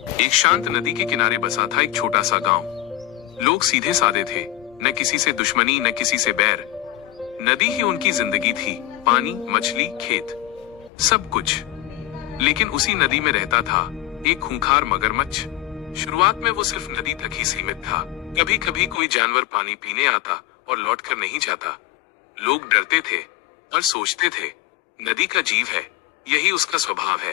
एक शांत नदी के किनारे बसा था एक छोटा सा गांव। लोग सीधे साधे थे, न किसी से दुश्मनी न किसी से बैर। नदी ही उनकी जिंदगी थी, पानी, मछली, खेत, सब कुछ। लेकिन उसी नदी में रहता था एक खूंखार मगरमच्छ। शुरुआत में वो सिर्फ नदी तक ही सीमित था। कभी कभी कोई जानवर पानी पीने आता और लौट कर नहीं जाता। लोग डरते थे पर सोचते थे नदी का जीव है, यही उसका स्वभाव है।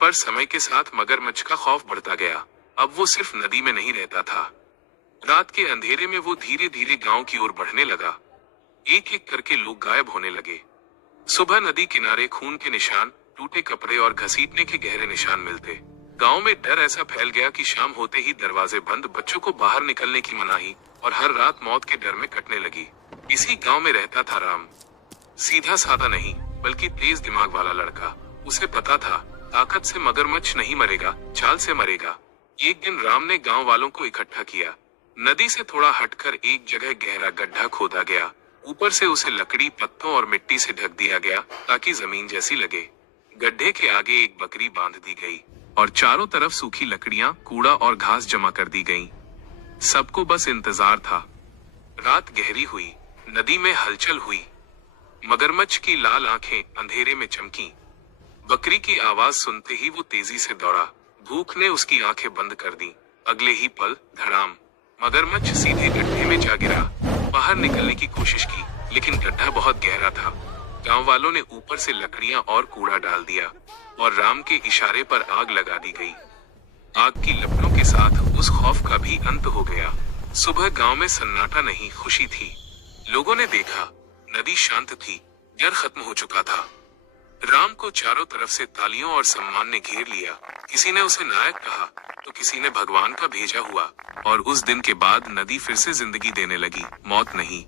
पर समय के साथ मगरमच्छ का खौफ बढ़ता गया। अब वो सिर्फ नदी में नहीं रहता था। रात के अंधेरे में वो धीरे धीरे गांव की ओर बढ़ने लगा। एक एक करके लोग गायब होने लगे। सुबह नदी किनारे खून के निशान, टूटे कपड़े और घसीटने के गहरे निशान मिलते। गांव में डर ऐसा फैल गया कि शाम होते ही दरवाजे बंद, बच्चों को बाहर निकलने की मनाही और हर रात मौत के डर में कटने लगी। इसी गांव में रहता था राम। सीधा साधा नहीं बल्कि तेज दिमाग वाला लड़का। उसे पता था ताकत से मगरमच्छ नहीं मरेगा, चाल से मरेगा। एक दिन राम ने गांव वालों को इकट्ठा किया। नदी से थोड़ा हटकर एक जगह गहरा गड्ढा खोदा गया। ऊपर से उसे लकड़ी, पत्तों और मिट्टी से ढक दिया गया ताकि जमीन जैसी लगे। गड्ढे के आगे एक बकरी बांध दी गई और चारों तरफ सूखी लकड़ियां, कूड़ा और घास जमा कर दी गई। सबको बस इंतजार था। रात गहरी हुई, नदी में हलचल हुई। मगरमच्छ की लाल आंखें अंधेरे में चमकी। बकरी की आवाज सुनते ही वो तेजी से दौड़ा। भूख ने उसकी आंखें बंद कर दी। अगले ही पल धड़ाम, मगरमच्छ सीधे गड्ढे में जा गिरा। बाहर निकलने की कोशिश की लेकिन गड्ढा बहुत गहरा था। गांव वालों ने ऊपर से लकड़ियां और कूड़ा डाल दिया और राम के इशारे पर आग लगा दी गई। आग की लपटों के साथ उस खौफ का भी अंत हो गया। सुबह गांव में सन्नाटा नहीं, खुशी थी। लोगों ने देखा नदी शांत थी, डर खत्म हो चुका था। राम को चारों तरफ से तालियों और सम्मान ने घेर लिया। किसी ने उसे नायक कहा तो किसी ने भगवान का भेजा हुआ। और उस दिन के बाद नदी फिर से जिंदगी देने लगी, मौत नहीं।